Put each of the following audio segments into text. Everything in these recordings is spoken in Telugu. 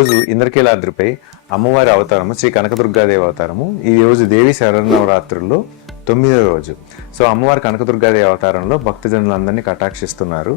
రోజు ఇంద్రకీలాద్రిపై అమ్మవారి అవతారము శ్రీ కనకదుర్గాదేవి అవతారము. ఈ రోజు దేవి శరన్నవరాత్రుల్లో 9వ రోజు. సో అమ్మవారి కనకదుర్గాదేవి అవతారంలో భక్తజనులందరినీ కటాక్షిస్తున్నారు.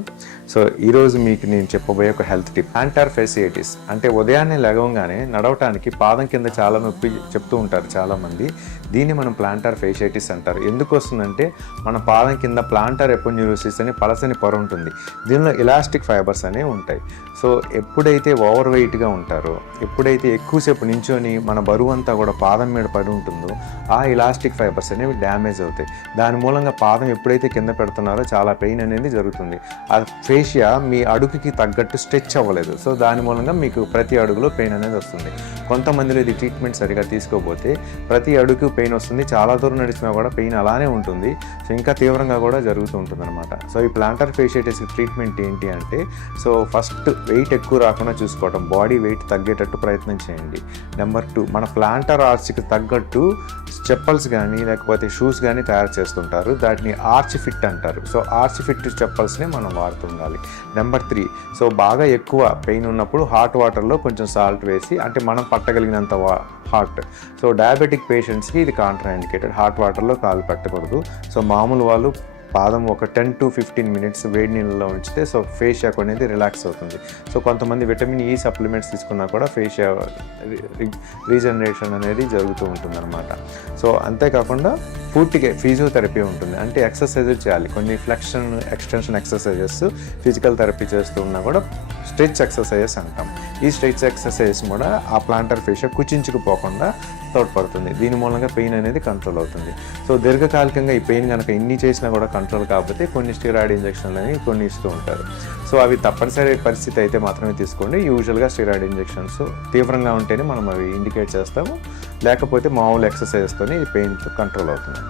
సో ఈరోజు మీకు నేను చెప్పబోయే ఒక హెల్త్ టిప్, ప్లాంటార్ ఫేసియటిస్. అంటే ఉదయాన్నే లెగవగానే నడవటానికి పాదం కింద చాలా నొప్పి చెప్తూ ఉంటారు చాలామంది. దీన్ని మనం ప్లాంటార్ ఫేసియటిస్ అంటారు. ఎందుకు వస్తుందంటే మన పాదం కింద ప్లాంటార్ ఎపోన్యూరోసిస్ అని పలసని పొర ఉంటుంది. దీనిలో ఎలాస్టిక్ ఫైబర్స్ అనేవి ఉంటాయి. సో ఎప్పుడైతే ఓవర్ వెయిట్గా ఉంటారో, ఎప్పుడైతే ఎక్కువసేపు నించొని మన బరువు అంతా కూడా పాదం మీద పడి ఉంటుందో ఆ ఎలాస్టిక్ ఫైబర్స్ అనేవి డ్యామేజ్ అవుతాయి. దాని మూలంగా పాదం ఎప్పుడైతే కింద పెడుతున్నారో చాలా పెయిన్ అనేది జరుగుతుంది. ఆ ఫేషియా మీ అడుగుకి తగ్గట్టు స్ట్రెచ్ అవ్వలేదు. సో దాని మూలంగా మీకు ప్రతి అడుగులో పెయిన్ అనేది వస్తుంది. కొంతమందిలో ఇది ట్రీట్మెంట్ సరిగా తీసుకోకపోతే ప్రతి అడుగు పెయిన్ వస్తుంది. చాలా దూరం నడిచినా కూడా పెయిన్ అలానే ఉంటుంది. సో ఇంకా తీవ్రంగా కూడా జరుగుతూ ఉంటుంది అనమాట. సో ఈ ప్లాంటార్ ఫేషియటిస్ ట్రీట్మెంట్ ఏంటి అంటే, సో ఫస్ట్ వెయిట్ ఎక్కువ రాకుండా చూసుకోవటం, బాడీ వెయిట్ తగ్గేటట్టు ప్రయత్నం చేయండి. నెంబర్ 2, మన ప్లాంటార్ ఆర్చ్కి తగ్గట్టు చెప్పల్స్ కానీ లేకపోతే షూస్ కానీ తయారు చేస్తుంటారు. దాటిని ఆర్చ్ ఫిట్ అంటారు. సో ఆర్చ్ ఫిట్ చెప్పల్స్ని మనం వాడుతుండాలి. నెంబర్ 3, సో బాగా ఎక్కువ పెయిన్ ఉన్నప్పుడు హాట్ వాటర్లో కొంచెం సాల్ట్ వేసి, అంటే మనం పట్టగలిగినంత హాట్. సో డయాబెటిక్ పేషెంట్స్కి ఇది కాంట్రా ఇండికేటెడ్. హాట్ వాటర్లో కాలు పెట్టకూడదు. సో మామూలు వాళ్ళు పాదం ఒక 10 to 15 minutes వేడి నీళ్ళలో ఉంచితే సో ఫేషియా అనేది రిలాక్స్ అవుతుంది. సో కొంతమంది విటమిన్ ఈ సప్లిమెంట్స్ తీసుకున్నా కూడా ఫేషియా రీజనరేషన్ అనేది జరుగుతూ ఉంటుందన్నమాట. సో అంతేకాకుండా పూర్తిగా ఫిజియోథెరపీ ఉంటుంది. అంటే ఎక్సర్సైజులు చేయాలి. కొన్ని flexion extension exercises, physical therapy చేస్తూ ఉన్నా కూడా స్ట్రెచ్ ఎక్సర్సైజెస్ అంటాం. ఈ స్ట్రెచ్ ఎక్సర్సైజెస్ కూడా ఆ ప్లాంటార్ ఫేషియా కుచించుకుపోకుండా తోడ్పడుతుంది. దీని మూలంగా పెయిన్ అనేది కంట్రోల్ అవుతుంది. సో దీర్ఘకాలికంగా ఈ పెయిన్ కనుక ఇన్ని చేసినా కూడా కంట్రోల్ కాకపోతే కొన్ని స్టెరాయిడ్ ఇంజెక్షన్లు అనేవి కొన్ని ఇస్తూ ఉంటారు. సో అవి తప్పనిసరి పరిస్థితి అయితే మాత్రమే తీసుకోండి. యూజువల్గా స్టెరాయిడ్ ఇంజెక్షన్స్ తీవ్రంగా ఉంటేనే మనం అవి ఇండికేట్ చేస్తాము. లేకపోతే మామూలు ఎక్సర్సైజెస్తోనే ఈ పెయిన్ కంట్రోల్ అవుతుంది.